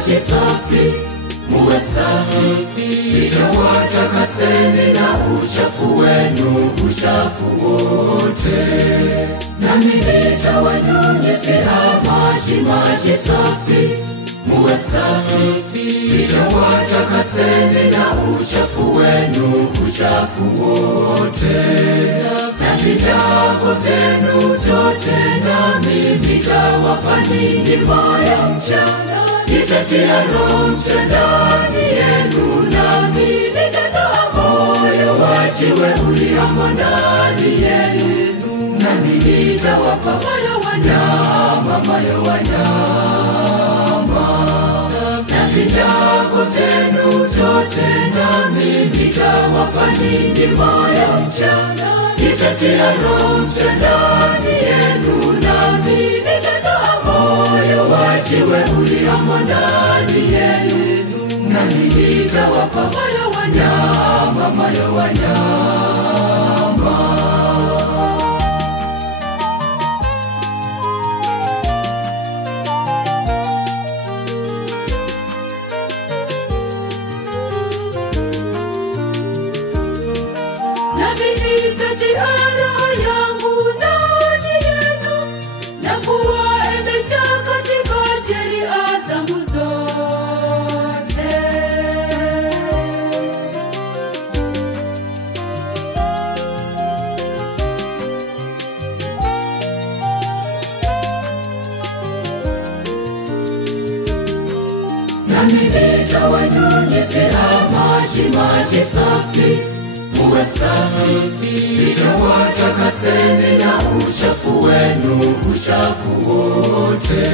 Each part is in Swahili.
maji safi, muwe safi. Itawatakaseni na uchafu wenu, uchafu wote. Nami nitawanyunyizia maji safi, muwe safi. Itawatakaseni na uchafu wenu, uchafu wote. Na vilago vyenu vyote nami nitawapa ninyi moyo mpya. Nitatia Roho mpya ndani yenu, nami nitatoa moyo wa jiwe uliomo ndani yenu. Nami nitawapa moyo wa nyama, moyo wa nyama. Na vilago vyenu vyote nami nitawapa ninyi moyo mpya. Nitatia Roho mpya ndani yenu, nami nitatoa moyo wa jiwe uliomo ndani yenu. Nami nitawapa moyo wa nyama, moyo wa nyama. Nitatia Roho yangu ndani yenu na kuwaendesha katika sheria zangu zote. Nami nitawanyunyizia maji safi, muwe safi. Itawatakaseni na uchafu wenu, uchafu wote.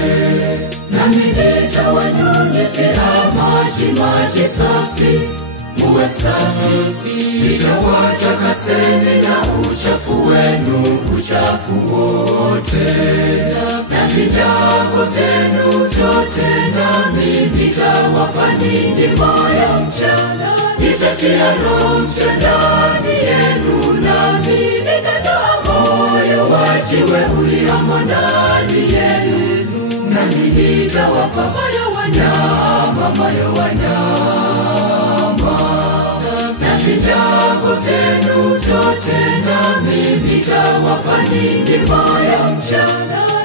Nami nitawanyunyizia maji safi, muwe safi. Itawatakaseni na uchafu wenu, uchafu wote. Na vilago vyenu vyote nami nitawapa ninyi moyo mpya. Nitatia Roho mpya ndani yenu, nami nitatoa moyo wa jiwe uliomo ndani yenu. Nami nitawapa moyo wa nyama, moyo wa nyama. Na vilago vyenu vyote nami nitawapa ninyi moyo mpya.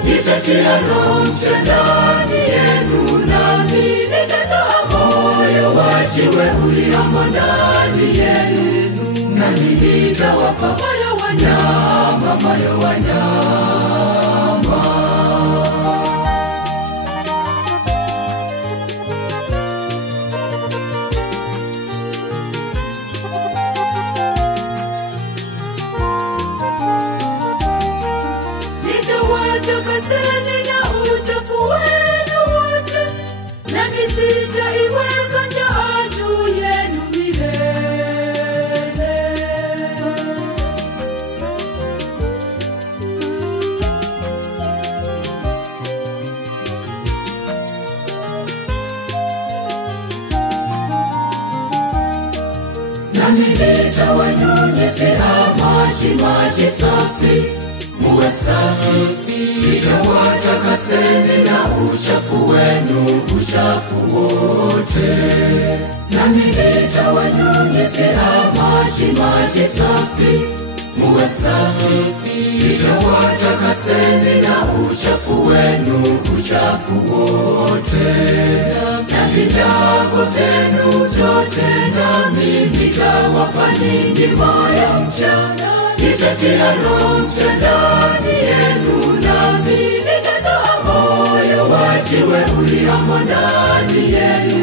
Nitatia Roho mpya ndani yenu, nami nitatoa moyo wa jiwe uliomo ndani yenu. Nami nitawapa moyo wa nyama, moyo wa nyama. Nitawatakaseni na uchafu wenu wote, nami sitaiweka njaa juu yenu milele. Nami nitawanyunyizia maji safi, muwe safi. Itawatakaseni na uchafu wenu, uchafu wote. Nami nitawanyunyizia maji safi, muwe safi. Itawatakaseni na uchafu wenu, uchafu wote. Na vilago vyenu vyote nami nitawapa ninyi moyo mpya. Nitatia Roho mpya ndani yenu, nami nitatoa moyo wa jiwe uliomo ndani yenu.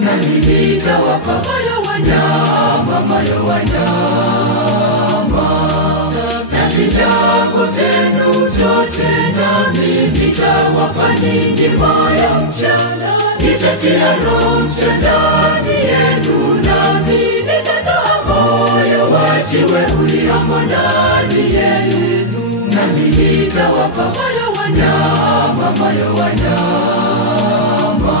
Nami nitawapa moyo wa nyama, moyo wa nyama. Na vilago vyenu vyote nami nitawapa ninyi moyo mpya. Nitatia Roho mpya ndani yenu, nami nitatoa moyo wa jiwe uliomo ndani yenu. Nami nitawapa moyo wa nyama, moyo wa nyama.